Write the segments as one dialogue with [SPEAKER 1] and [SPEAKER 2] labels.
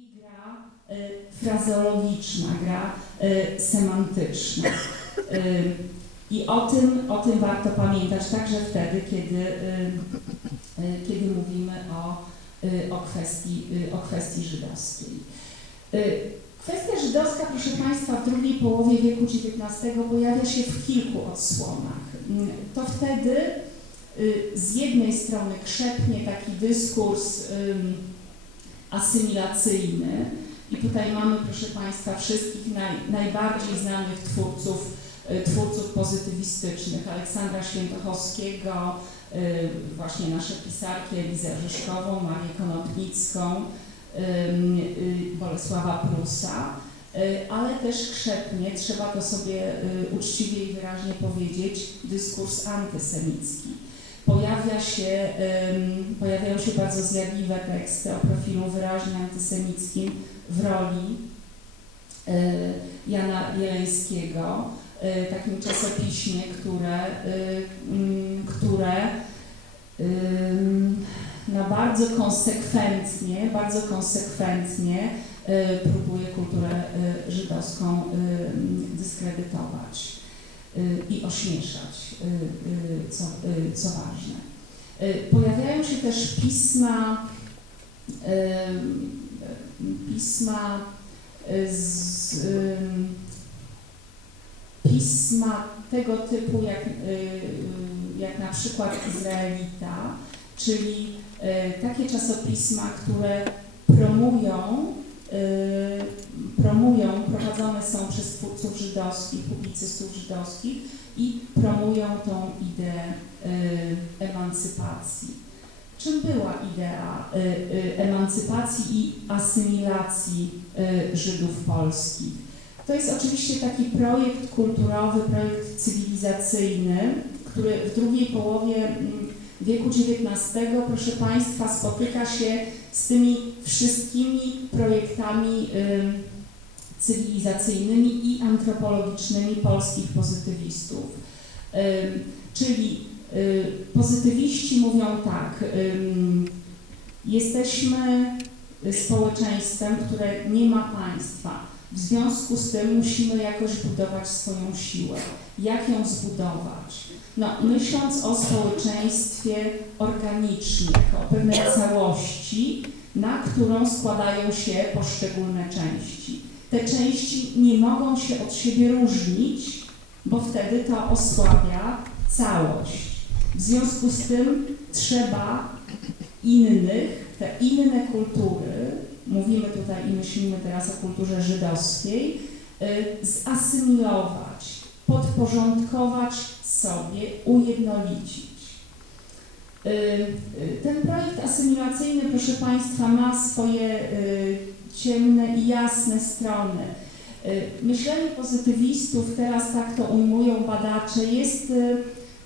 [SPEAKER 1] i gra y, frazeologiczna, gra y, semantyczna. Y, I o tym, o tym warto pamiętać także wtedy, kiedy, y, y, kiedy mówimy o, y, o, kwestii, o kwestii żydowskiej. Kwestia żydowska, proszę Państwa, w drugiej połowie wieku XIX pojawia się w kilku odsłonach. To wtedy z jednej strony krzepnie taki dyskurs asymilacyjny. I tutaj mamy, proszę Państwa, wszystkich naj, najbardziej znanych twórców, y, twórców pozytywistycznych, Aleksandra Świętochowskiego, y, właśnie nasze pisarki Elizę Rzeszkową, Marię Konopnicką, y, Bolesława Prusa, ale też krzepnie, trzeba to sobie uczciwie i wyraźnie powiedzieć, dyskurs antysemicki. Pojawia się, pojawiają się bardzo zjadliwe teksty o profilu wyraźnie antysemickim w roli y, Jana Jeleńskiego, y, takim czasopiśmie, które, mm, które no bardzo konsekwentnie, bardzo konsekwentnie próbuje kulturę żydowską dyskredytować i ośmieszać, y, y, co, y, co ważne. Y, Pojawiają się też pisma, y, pisma y, z, y, pisma tego typu jak, y, y, jak na przykład Izraelita, czyli takie czasopisma, które promują, promują, prowadzone są przez twórców żydowskich, publicystów żydowskich i promują tą ideę e, emancypacji. Czym była idea e, e, emancypacji i asymilacji Żydów polskich? To jest oczywiście taki projekt kulturowy, projekt cywilizacyjny, który w drugiej połowie mm, wieku XIX, proszę Państwa, spotyka się z tymi wszystkimi projektami y, cywilizacyjnymi i antropologicznymi polskich pozytywistów. Czyli y, pozytywiści mówią tak, jesteśmy społeczeństwem, które nie ma państwa. W związku z tym musimy jakoś budować swoją siłę. Jak ją zbudować? No, myśląc o społeczeństwie organicznym, o pewnej całości, na którą składają się poszczególne części. Te części nie mogą się od siebie różnić, bo wtedy to osłabia całość. W związku z tym trzeba innych, te inne kultury, mówimy tutaj i myślimy teraz o kulturze żydowskiej, y, zasymilować, podporządkować sobie, ujednolicić. Y, y, Ten projekt asymilacyjny, proszę Państwa, ma swoje ciemne i jasne strony. Y, Myślenie pozytywistów, teraz tak to ujmują badacze, jest y,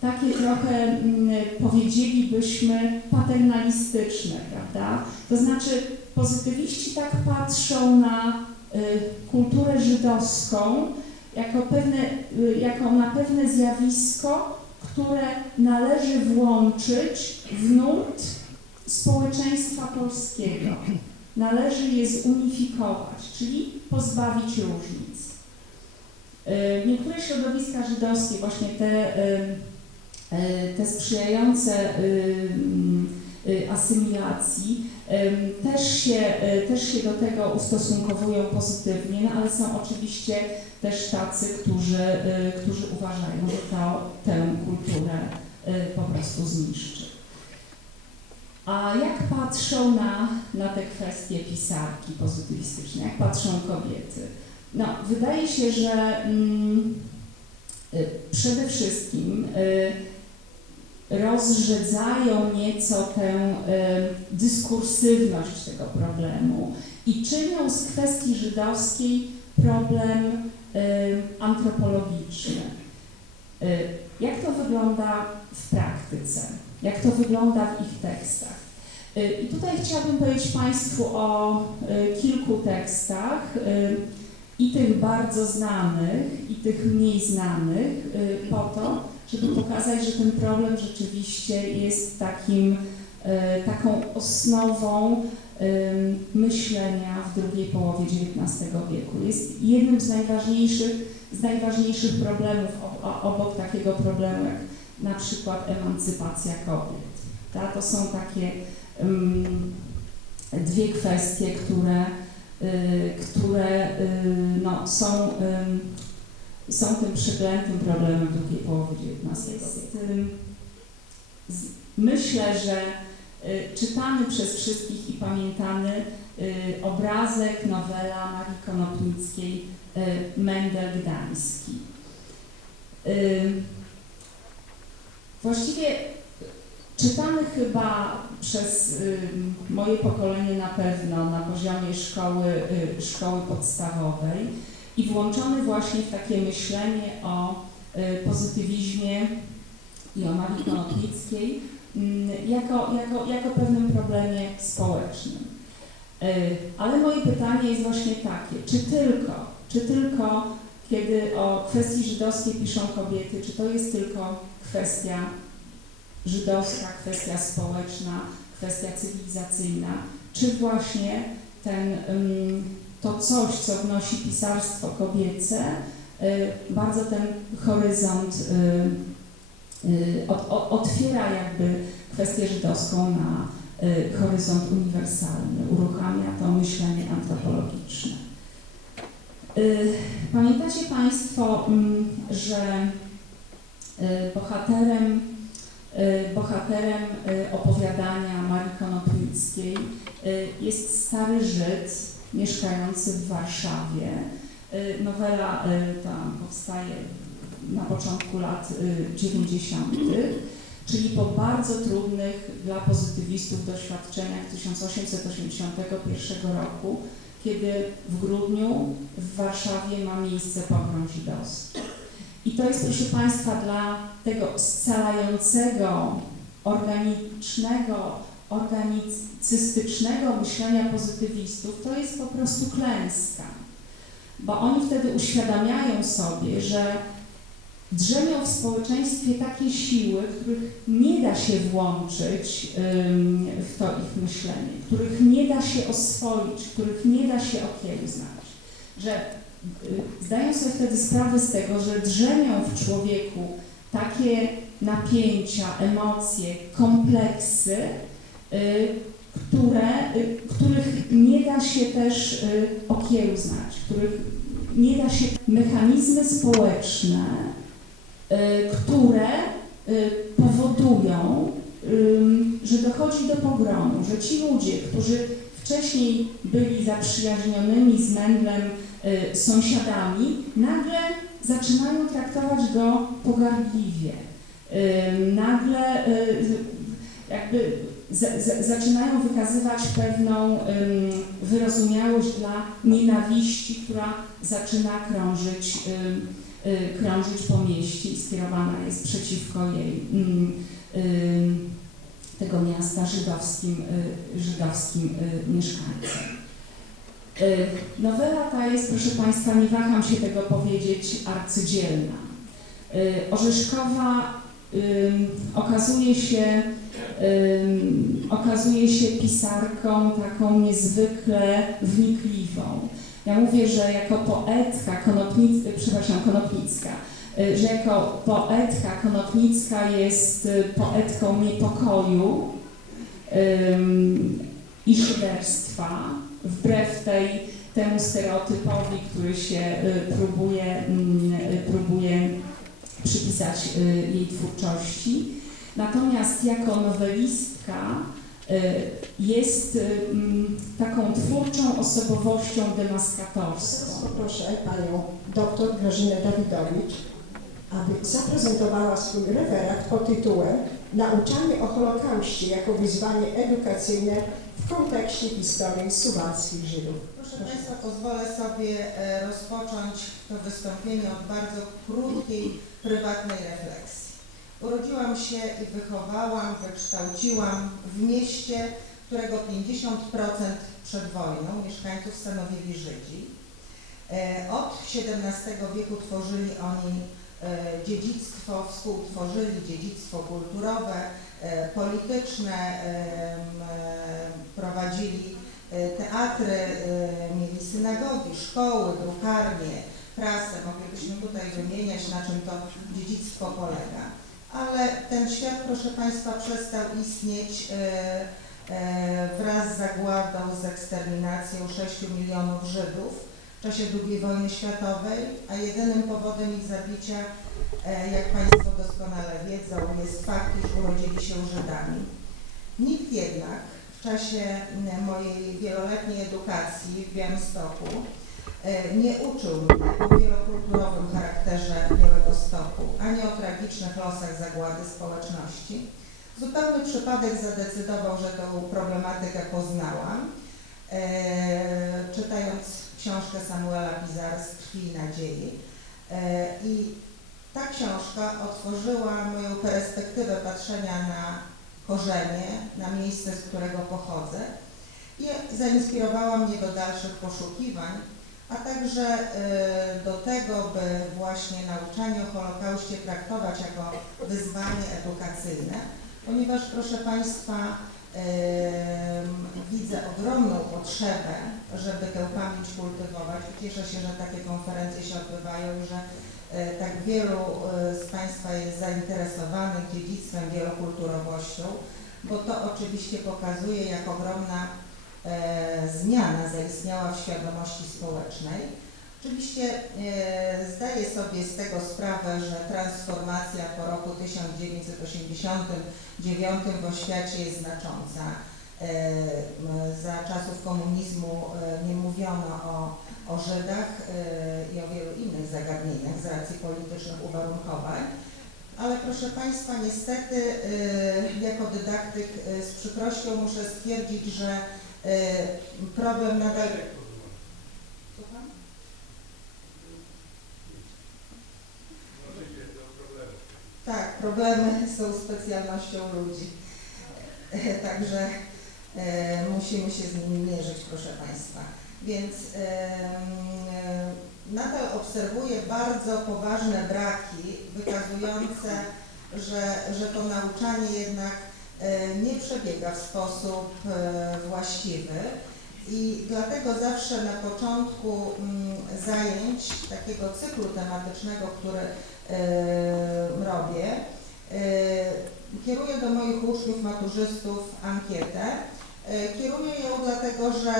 [SPEAKER 1] takie trochę, mm, powiedzielibyśmy, paternalistyczne, prawda? To znaczy, pozytywiści tak patrzą na y, kulturę żydowską jako, pewne, jako na pewne zjawisko, które należy włączyć w nurt społeczeństwa polskiego. Należy je zunifikować, czyli pozbawić różnic. Y, Niektóre środowiska żydowskie, właśnie te, y, y, te sprzyjające asymilacji, też się, też się do tego ustosunkowują pozytywnie, no ale są oczywiście też tacy, którzy, którzy uważają, że to tę kulturę po prostu zniszczy. A jak patrzą na, na te kwestie pisarki pozytywistyczne, jak patrzą kobiety? No, wydaje się, że mm, y, przede wszystkim y, rozrzedzają nieco tę y, dyskursywność tego problemu i czynią z kwestii żydowskiej problem y, antropologiczny. Y, jak to wygląda w praktyce? Jak to wygląda w ich tekstach? Y, I tutaj chciałabym powiedzieć Państwu o y, kilku tekstach, y, i tych bardzo znanych, i tych mniej znanych, po to, żeby pokazać, że ten problem rzeczywiście jest takim, taką osnową myślenia w drugiej połowie XIX wieku. Jest jednym z najważniejszych, z najważniejszych problemów obok takiego problemu jak na przykład emancypacja kobiet. Ta, to są takie ym, dwie kwestie, które, y, które y, no, są, ym, są tym przeklętym problemem drugiej połowy XIX wieku. Myślę, że y, czytany przez wszystkich i pamiętany y, obrazek, nowela Marii Konopnickiej y, Mendel Gdański. Właściwie czytany chyba przez y, moje pokolenie na pewno na poziomie szkoły, y, szkoły podstawowej i włączony właśnie w takie myślenie o y, pozytywizmie i o Marii Konopnickiej mm, jako, jako, jako pewnym problemie społecznym. Ale moje pytanie jest właśnie takie, czy tylko, czy tylko kiedy o kwestii żydowskiej piszą kobiety, czy to jest tylko kwestia żydowska, kwestia społeczna, kwestia cywilizacyjna, czy właśnie ten, to coś, co wnosi pisarstwo kobiece, y, bardzo ten horyzont y, y, otwiera jakby kwestię żydowską na horyzont uniwersalny, uruchamia to myślenie antropologiczne. Pamiętacie Państwo, że bohaterem, y, bohaterem y, opowiadania Marii Konopnickiej y, jest stary Żyd mieszkający w Warszawie. Y, Nowela y, tam powstaje na początku lat y, 90., czyli po bardzo trudnych dla pozytywistów doświadczeniach 1881 roku, kiedy w grudniu w Warszawie ma miejsce pogrom żydowski. I to jest, proszę Państwa, dla tego scalającego, organicznego, organicystycznego myślenia pozytywistów, to jest po prostu klęska. Bo oni wtedy uświadamiają sobie, że drzemią w społeczeństwie takie siły, których nie da się włączyć w to ich myślenie, których nie da się oswoić, których nie da się okiełznać, że zdają sobie wtedy sprawę z tego, że drzemią w człowieku takie napięcia, emocje, kompleksy, y, które, y, których nie da się też y, okiełznać, których nie da się mechanizmy społeczne, y, które y, powodują, że dochodzi do pogromu, że ci ludzie, którzy wcześniej byli zaprzyjaźnionymi z Mendlem y, sąsiadami, nagle zaczynają traktować go pogardliwie. Ym, Nagle y, jakby za- za- zaczynają wykazywać pewną wyrozumiałość dla nienawiści, która zaczyna krążyć, y, krążyć po mieście i skierowana jest przeciwko jej tego miasta żydowskim, y, żydowskim y, mieszkańcom. Y, Nowela ta jest, proszę Państwa, nie waham się tego powiedzieć, arcydzielna. Y, Orzeszkowa okazuje się okazuje się pisarką taką niezwykle wnikliwą. Ja mówię, że jako poetka konopnic, przepraszam, konopnicka, że jako poetka konopnicka jest poetką niepokoju i szyderstwa, wbrew tej, temu stereotypowi, który się y, próbuje, mm, y, próbuje przypisać y, jej twórczości. Natomiast jako nowelistka jest mm, taką twórczą osobowością
[SPEAKER 2] Teraz
[SPEAKER 1] demaskatorską.
[SPEAKER 2] poproszę panią dr Grażynę Dawidowicz, aby zaprezentowała swój referat pod tytułem Nauczanie o Holokauście jako wyzwanie edukacyjne w kontekście historii suwalskich Żydów.
[SPEAKER 3] Proszę Państwa, pozwolę sobie e, rozpocząć to wystąpienie od bardzo krótkiej, prywatnej refleksji. Urodziłam się i wychowałam, wykształciłam w mieście, którego 50% przed wojną mieszkańców stanowili Żydzi. E, Od XVII wieku tworzyli oni dziedzictwo, współtworzyli dziedzictwo kulturowe, e, polityczne, e, prowadzili e, teatry, e, mieli synagogi, szkoły, drukarnie, prasę. Moglibyśmy tutaj wymieniać, na czym to dziedzictwo polega. Ale ten świat, proszę Państwa, przestał istnieć e, e, wraz z zagładą, z eksterminacją 6 milionów Żydów w czasie II wojny światowej, a jedynym powodem ich zabicia, e, jak Państwo doskonale wiedzą, jest fakt, iż urodzili się Żydami. Nikt jednak w czasie mojej wieloletniej edukacji w Białymstoku e, nie uczył mnie o wielokulturowym charakterze Białegostoku, ani o tragicznych losach zagłady społeczności. Zupełny przypadek zadecydował, że tę problematykę poznałam, e, czytając książkę Samuela Pizarra z krwi i nadziei. E, I ta książka otworzyła moją perspektywę patrzenia na korzenie, na miejsce, z którego pochodzę i zainspirowała mnie do dalszych poszukiwań, a także e, do tego, by właśnie nauczanie o Holokauście traktować jako wyzwanie edukacyjne, ponieważ proszę Państwa, em, widzę ogromną potrzebę, żeby tę pamięć kultywować. Cieszę się, że takie konferencje się odbywają że e, tak wielu e, z Państwa jest zainteresowanych dziedzictwem, wielokulturowością, bo to oczywiście pokazuje, jak ogromna e, zmiana zaistniała w świadomości społecznej. Oczywiście zdaję sobie z tego sprawę, że transformacja po roku 1989 w oświacie jest znacząca. E, Za czasów komunizmu e, nie mówiono o, o Żydach e, i o wielu innych zagadnieniach z racji politycznych uwarunkowań. Ale proszę Państwa, niestety jako dydaktyk z przykrością muszę stwierdzić, że problem nadal... Słucham? Tak, problemy są specjalnością ludzi. Także musimy się z nimi mierzyć, proszę Państwa. Więc e, nadal obserwuję bardzo poważne braki wykazujące, że, że to nauczanie jednak e, nie przebiega w sposób e, właściwy. I dlatego zawsze na początku mm, zajęć takiego cyklu tematycznego, który e, robię, e, kieruję do moich uczniów, maturzystów ankietę. E, Kieruję ją dlatego, że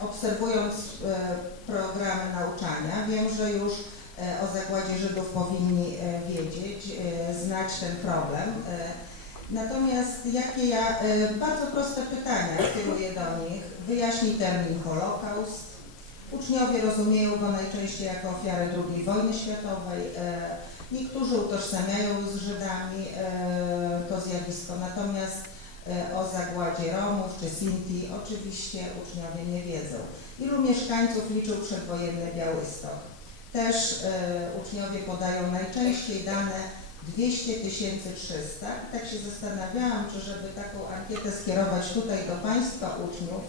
[SPEAKER 3] obserwując e, programy nauczania, wiem, że już e, o zagładzie Żydów powinni wiedzieć, znać ten problem. Natomiast jakie ja, bardzo proste pytania kieruję do nich. Wyjaśnij termin Holokaust. Uczniowie rozumieją go najczęściej jako ofiarę II wojny światowej. Niektórzy utożsamiają z Żydami to zjawisko, natomiast o zagładzie Romów czy Sinti oczywiście uczniowie nie wiedzą. Ilu mieszkańców liczył przedwojenny Białystok? Też e, uczniowie podają najczęściej dane 200 300. Tak się zastanawiałam, czy żeby taką ankietę skierować tutaj do Państwa uczniów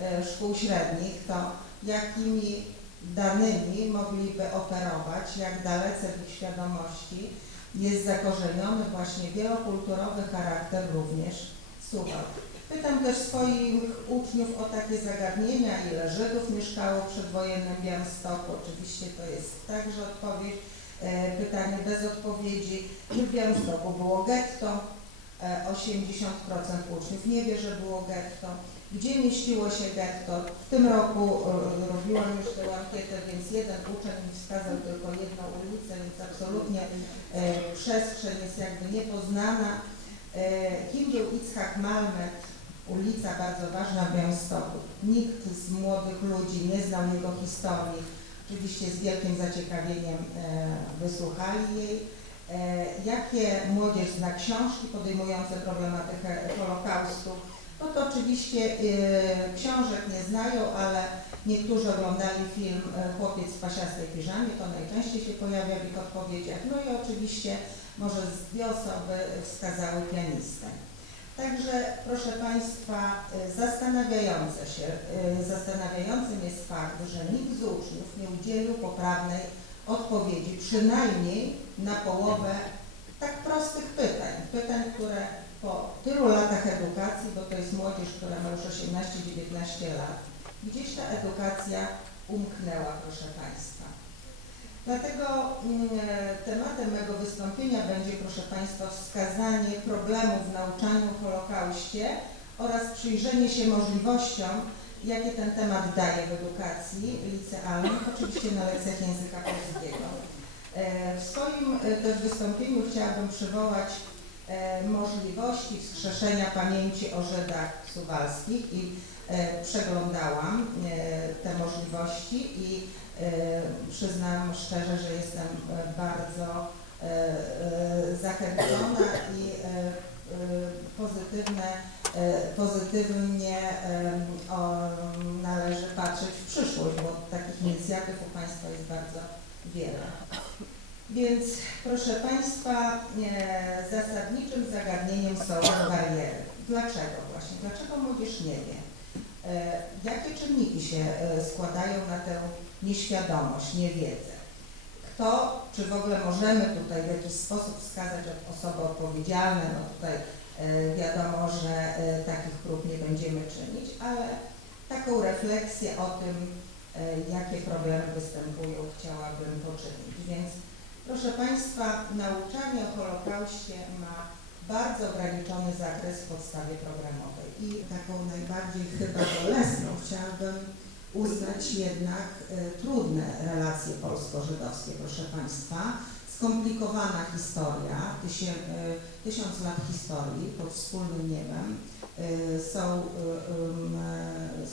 [SPEAKER 3] e, szkół średnich, to jakimi danymi mogliby operować, jak dalece w ich świadomości jest zakorzeniony właśnie wielokulturowy charakter również Suwałk. Pytam też swoich uczniów o takie zagadnienia, ile Żydów mieszkało w przedwojennym Białymstoku. Oczywiście to jest także odpowiedź, e, pytanie bez odpowiedzi. Czy w Białymstoku było getto? E, 80% uczniów nie wie, że było getto. Gdzie mieściło się getto? W tym roku e, robiłam już tę ankietę, więc jeden uczeń mi wskazał tylko jedną ulicę, więc absolutnie e, przestrzeń jest jakby niepoznana. E, kim był Malmet? Ulica bardzo ważna w Białymstoku. Nikt z młodych ludzi nie znał jego historii. Oczywiście z wielkim zaciekawieniem e, wysłuchali jej. E, jakie młodzież zna książki podejmujące problematykę Holokaustu? No to oczywiście książek nie znają, ale niektórzy oglądali film e, Chłopiec w pasiastej piżamie, to najczęściej się pojawia w ich odpowiedziach. No i oczywiście może z dwie osoby wskazały pianistę. Także proszę Państwa, e, zastanawiające się, e, zastanawiającym jest fakt, że nikt z uczniów nie udzielił poprawnej odpowiedzi, przynajmniej na połowę tak prostych pytań, pytań, które po tylu latach edukacji, bo to jest młodzież, która ma już 18-19 lat, gdzieś ta edukacja umknęła, proszę Państwa. Dlatego mm, tematem mego wystąpienia będzie, proszę Państwa, wskazanie problemów w nauczaniu o Holokauście oraz przyjrzenie się możliwościom, jakie ten temat daje w edukacji licealnej, oczywiście na lekcjach języka polskiego. E, W swoim e, też wystąpieniu chciałabym przywołać e, możliwości wskrzeszenia pamięci o Żydach suwalskich i przeglądałam e, te możliwości i e, przyznam szczerze, że jestem e, bardzo e, e, zachęcona i e, e, pozytywne, e, pozytywnie należy patrzeć w przyszłość, bo takich inicjatyw u Państwa jest bardzo wiele. Więc proszę Państwa, e, zasadniczym zagadnieniem są bariery. Dlaczego właśnie? Dlaczego młodzież nie wie? E, Jakie czynniki się e, składają na tę nieświadomość, niewiedzę? Kto, czy w ogóle możemy tutaj w jakiś sposób wskazać osoby odpowiedzialne? No tutaj e, wiadomo, że takich prób nie będziemy czynić, ale taką refleksję o tym, jakie problemy występują, chciałabym poczynić. Więc Proszę Państwa, nauczanie o Holokauście ma bardzo ograniczony zakres w podstawie programowej i taką najbardziej chyba bolesną chciałabym uznać jednak e, trudne relacje polsko-żydowskie, proszę Państwa. Skomplikowana historia, tysię, e, tysiąc lat historii pod wspólnym niebem e, są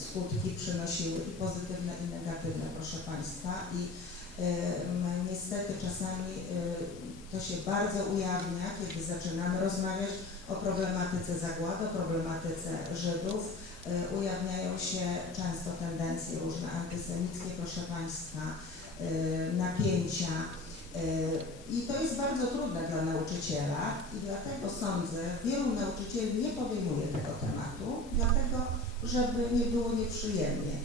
[SPEAKER 3] skutki przynosiły i pozytywne i negatywne, proszę Państwa. I Niestety czasami to się bardzo ujawnia, kiedy zaczynamy rozmawiać o problematyce zagłady, o problematyce Żydów. Y, Ujawniają się często tendencje różne antysemickie, proszę Państwa, y, napięcia. Y, I to jest bardzo trudne dla nauczyciela i dlatego sądzę, wielu nauczycieli nie podejmuje tego tematu, dlatego żeby nie było nieprzyjemnie.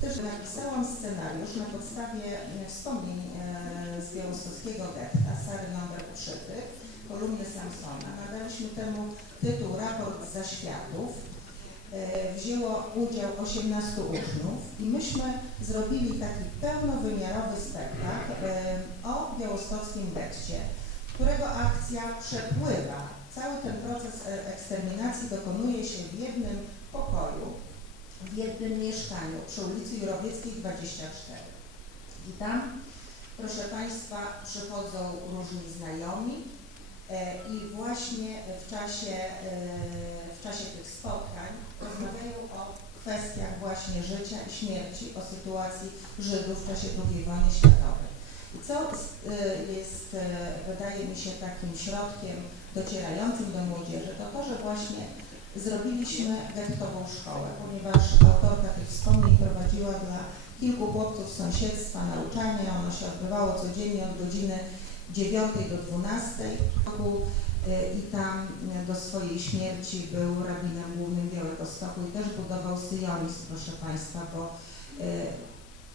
[SPEAKER 3] Też napisałam scenariusz na podstawie e, wspomnień e, z białostockiego getta, Sary Jądrek Uszytych, kolumny Samsona. Nadaliśmy temu tytuł Raport z zaświatów. E, Wzięło udział 18 uczniów i myśmy zrobili taki pełnowymiarowy spektakl o białostockim getcie, którego akcja przepływa. Cały ten proces eksterminacji dokonuje się w jednym pokoju, w jednym mieszkaniu przy ulicy Jurowieckiej 24. I tam, proszę Państwa, przychodzą różni znajomi e, i właśnie w czasie, e, w czasie tych spotkań rozmawiają o kwestiach właśnie życia i śmierci, o sytuacji Żydów w czasie II wojny światowej. Co e, jest, wydaje mi się, takim środkiem docierającym do młodzieży, to to, że właśnie zrobiliśmy gettową szkołę, ponieważ autorka tych wspomnień prowadziła dla kilku chłopców sąsiedztwa nauczanie. Ono się odbywało codziennie od godziny 9 do 12 roku y, i tam do swojej śmierci był rabinem głównym Białego Stoku i też budował syjonizm, proszę Państwa, bo y,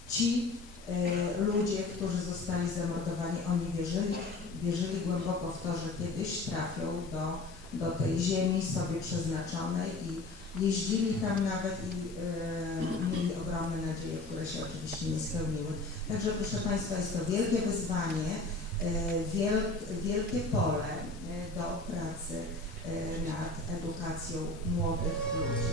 [SPEAKER 3] ci y, ludzie, którzy zostali zamordowani, oni wierzyli, wierzyli głęboko w to, że kiedyś trafią do do tej ziemi sobie przeznaczonej i jeździli tam nawet i e, mieli ogromne nadzieje, które się oczywiście nie spełniły. Także proszę Państwa, jest to wielkie wyzwanie, e, wiel, wielkie pole e, do pracy nad edukacją młodych ludzi.